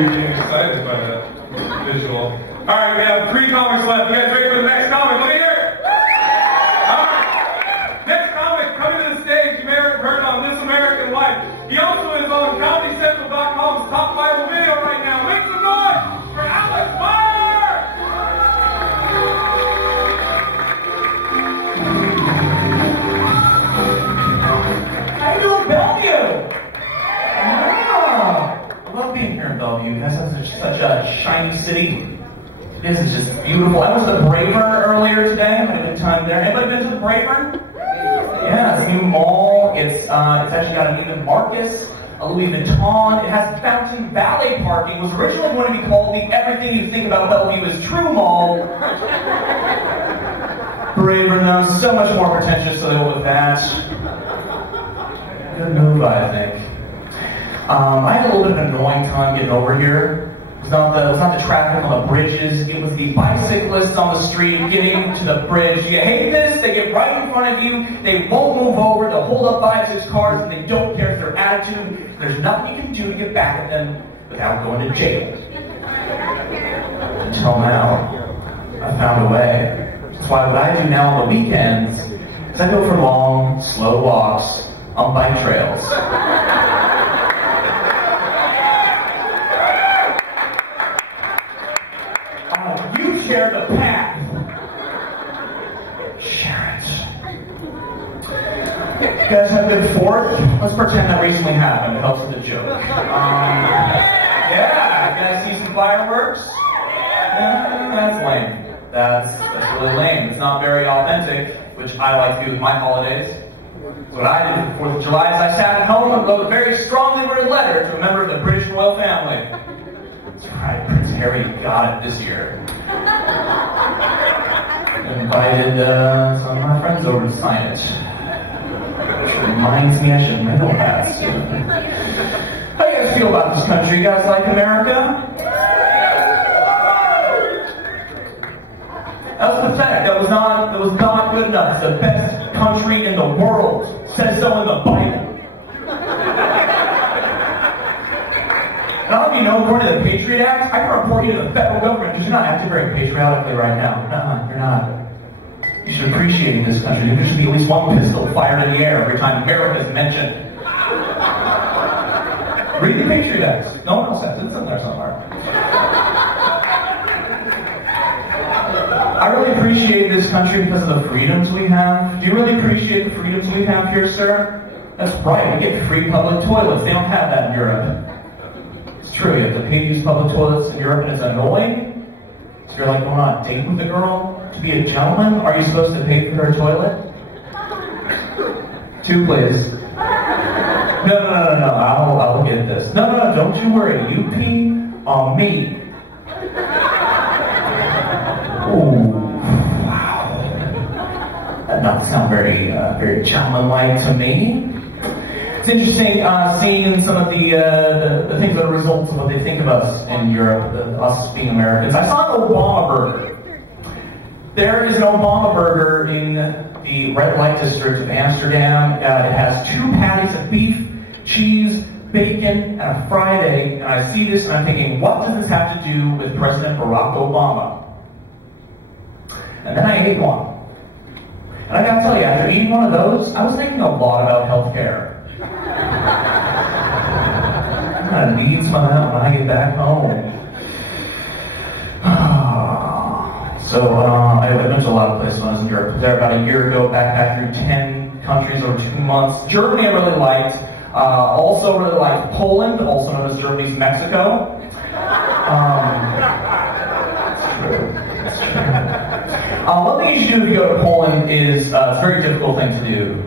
you getting excited by that visual. All right, we have 3 comics left. You guys ready for the next comic? Look at here. All right. Next comic coming to the stage. You may have heard on This American Life. He also is on ComedyCentral.com's top viral video right now. Make some noise for Alex Meyer! How you doing, Bellevue? I love being here in Bellevue. You guys have such a shiny city. This is just beautiful. I was at the Braver earlier today. I had a good time there. Anybody been to the Braver? Yeah, it's a new mall. It's actually got an Neiman Marcus, a Louis Vuitton. It has Fountain Valley parking. It was originally going to be called the Everything You Think About Bellevue is True Mall. Braver now, so much more pretentious to go with that. Good move, I think. I had a little bit of an annoying time getting over here. It was not the traffic on the bridges. It was the bicyclists on the street getting to the bridge. You hate this? They get right in front of you. They won't move over. They'll hold up 5 or 6 cars, and they don't care if their attitude. There's nothing you can do to get back at them without going to jail. Until now, I found a way. That's why what I do now on the weekends is I go for long, slow walks on bike trails. Share the path. Share it. You guys have a good 4th? Let's pretend that recently happened. It helps with the joke. Yeah, you guys see some fireworks? Yeah, that's lame. That's really lame. It's not very authentic, which I like to do with my holidays. So what I did for the 4th of July is I sat at home and wrote a very strongly worded letter to a member of the British royal family. That's right, Prince Harry got it this year. Invited some of my friends over to sign it. Which reminds me I should mail that soon. How do you guys feel about this country? You guys like America? That was pathetic. That was not good enough. It's the best country in the world. It says so in the Bible. Now that you know, according to the Patriot Act, I can report you to the federal government because you're not acting very patriotically right now. No, you're not. You should appreciate this country. There should be at least 1 pistol fired in the air every time America is mentioned. Read the Patriot Act. No one else has it. It's in there somewhere. I really appreciate this country because of the freedoms we have. Do you really appreciate the freedoms we have here, sir? That's right. We get free public toilets. They don't have that in Europe. True, you have to pay to use public toilets in Europe and it's annoying. So you're like going on a date with a girl. To be a gentleman, are you supposed to pay for her toilet? 2, please. No. I'll get this. No, don't you worry. You pee on me. Ooh, wow. That doesn't sound very gentlemanlike to me. It's interesting seeing some of the things that are results of what they think of us in Europe, us being Americans. I saw an Obama burger. There is an Obama burger in the red light district of Amsterdam. It has 2 patties of beef, cheese, bacon, and a fried egg. And I see this and I'm thinking, what does this have to do with President Barack Obama? And then I ate one. And I gotta tell you, after eating one of those, I was thinking a lot about healthcare. I'm gonna need some of that when I get back home. So I went to a lot of places when I was in Europe. I was there about a year ago, backpacked through 10 countries over 2 months. Germany I really liked. Also really liked Poland, also known as Germany's Mexico. It's true. One thing you should do if you go to Poland is it's a very difficult thing to do.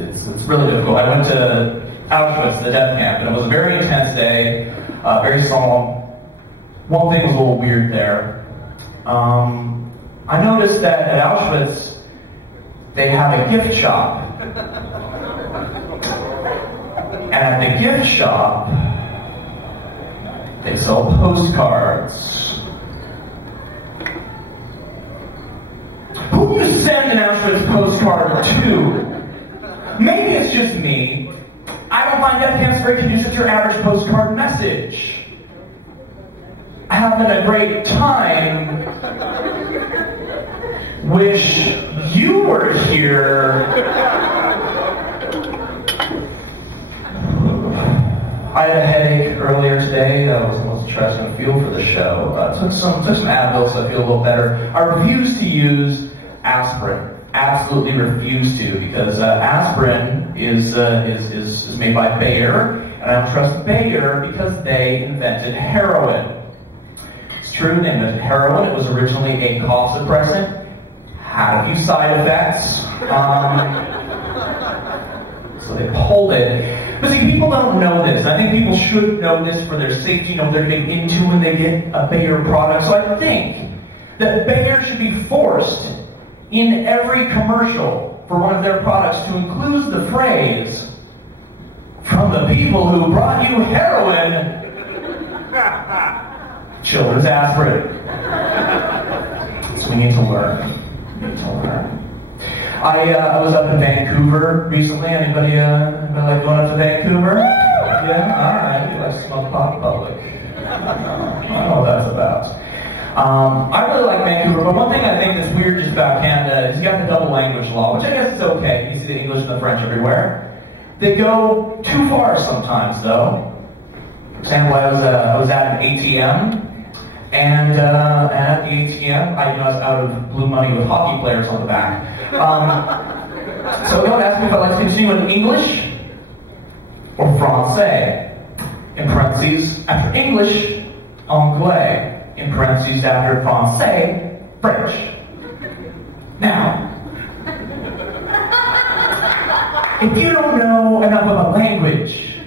It's really difficult. I went to Auschwitz, the death camp, and it was a very intense day, very solemn. One thing was a little weird there. I noticed that at Auschwitz, they have a gift shop. And at the gift shop, they sell postcards. Who do you send an Auschwitz postcard to? Maybe it's just me. I don't find death camps very conducive to your average postcard message. having a great time. Wish you were here. I had a headache earlier today. I wasn't sure I was going to feel for the show. Took some Advil, so I feel a little better. I refuse to use aspirin. Absolutely refuse to, because aspirin is made by Bayer, and I don't trust Bayer because they invented heroin. It's true, they invented heroin. It was originally a cough suppressant. Had a few side effects. So they pulled it. But see, people don't know this. I think people should know this for their safety, know what they're getting into when they get a Bayer product. So I think that Bayer should be forced in every commercial for one of their products to include the phrase, "From the people who brought you heroin, children's aspirin." So we need to learn. I was up in Vancouver recently. Anybody like going up to Vancouver? Yeah? Alright, you like to smoke pot in public. I don't know what that's about. I really like Vancouver, but one thing I think that's weird just about Canada is you got the double language law, which I guess is okay. You see the English and the French everywhere. They go too far sometimes, though. For example, I was at an ATM, and at the ATM, I was out of blue money with hockey players on the back. So they would ask me if I'd like to continue in English or Francais. In parentheses, after English, Anglais. In parentheses, after Francais, French. Now, if you don't know enough of a language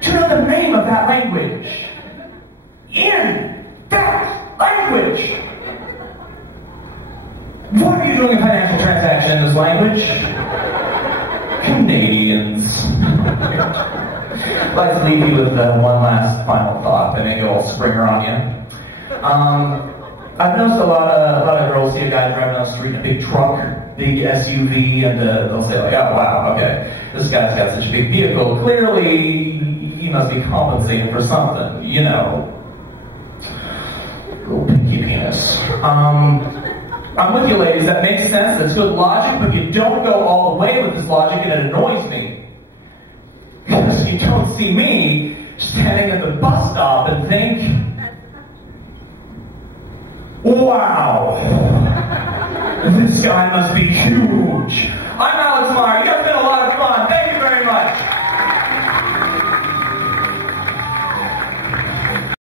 to know the name of that language, in that language, what are you doing a financial transaction in this language? Canadians. Let's leave you with one last final thought, and maybe I'll springer on you. I've noticed a lot of girls see a guy driving down the street in a big truck, big SUV, and they'll say like, "Oh wow, okay, this guy's got such a big vehicle. Clearly, he must be compensating for something, you know." Little pinky penis. I'm with you, ladies. That makes sense. That's good logic, but you don't go all the way with this logic, and it annoys me. Because you don't see me standing at the bus stop and think, "Wow, this guy must be huge." I'm Alex Meyer. You guys have been a lot of fun. Thank you very much.